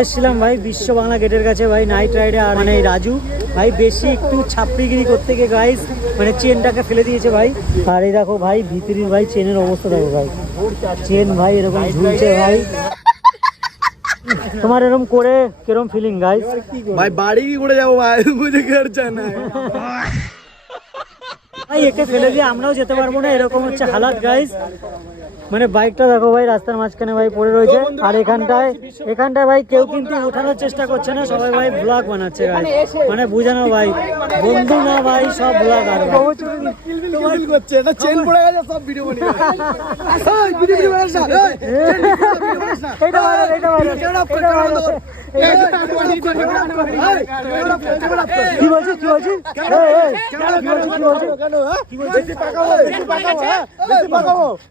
এসেছিলাম ভাই বিশ্ব বাংলা গেটের কাছে ভাই নাইট রাইডে, আর মানে রাজু ভাই বেশি একটু ছাপড়িগিরি করতে গিয়ে গাইস মানে চেনটাকে ফেলে দিয়েছে ভাই। আর এই দেখো ভাই ভিতরের ভাই চেনের অবস্থা দেখো ভাই, চেন ভাই এরকম ঝুলছে ভাই। তোমার এরকম করে কিরকম ফিলিং গাইস? ভাই বাড়ি কি করে যাবো ভাই, বুঝে গেছে না ভাই, একে ফেলে দিয়ে আমরাও যেতে পারবো না, এরকম হচ্ছে হালাত গাইস। মানে বাইকটা দেখো ভাই রাস্তার মাঝখানে ভাই পড়ে রয়েছে, আর এখানটায় ভাই কেউ কিন্তু ওঠানোর চেষ্টা করছে না, সবাই ভাই ব্লগ বানাচ্ছে গাইস। মানে বুঝানো ভাই বন্ধু না ভাই, সব ব্লগ আর করছে এটা চেন পড়ে গেছে সব ভিডিও বানিয়ে কি বলছিস কেন